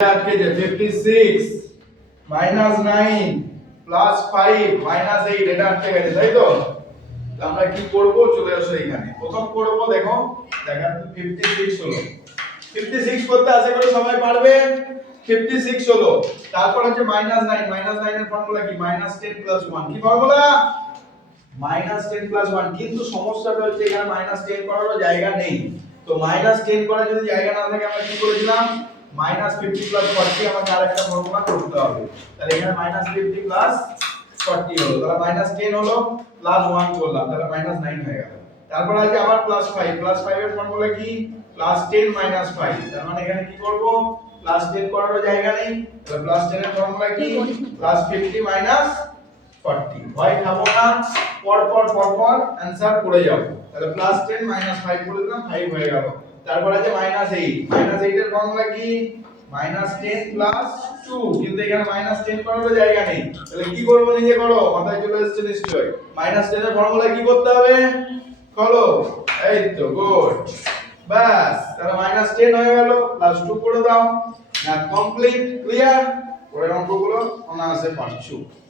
আজকে যে 56 minus 9 plus 5 minus 8 এটা আটকে গেছে তাই তো আমরা কি করব চলে আসো এখানে প্রথম করব দেখো দেখেন 56 হলো 56 করতে আশা করি সবাই পারবে 56 হলো তারপর হচ্ছে মাইনাস 9 এর ফর্মুলা কি মাইনাস 10 প্লাস 1 কি ফর্মুলা মাইনাস 10 প্লাস 1 কিন্তু সমস্যাটা হচ্ছে এখানে মাইনাস 10 করারও জায়গা নেই তো মাইনাস 10 করার যদি জায়গা না থাকে আমরা কি করেছিলাম মাইনাস 50 প্লাস 40 আমাকে আরেকটা ফর্মুলা করতে হবে তাহলে এখানে মাইনাস 50 প্লাস 40 হলো তাহলে মাইনাস 10 হলো প্লাস 1 করলাম তাহলে মাইনাস 9 হয়ে গেল তারপর আছে আবার প্লাস 5 এর ফর্মুলা কি প্লাস 10 মাইনাস 5 তার মানে এখানে কি করব প্লাস 10 করারও জায়গা নেই তাহলে প্লাস 10 এর ফর্মুলা কি প্লাস 50 মাইনাস 40 ভয় খাবো না পর পর आंसर করে যাব তাহলে প্লাস 10 মাইনাস 5 করে দিলাম 5 হয়ে গেল তারপর আছে -8 এর ফর্মুলা কি -10 প্লাস 2 কিন্তু এখানে -10 করার জায়গা নেই তাহলে কি করব নিজে করো মাথায় চলে আসছে নিশ্চয় -10 এর ফর্মুলা কি করতে হবে করো এই তো গুড বাস তাহলে -10 হয়ে গেল প্লাস 2 করে দাও ম্যাথ কমপ্লিট ক্লিয়ার পরের অঙ্কগুলো অনায়াসে পারছো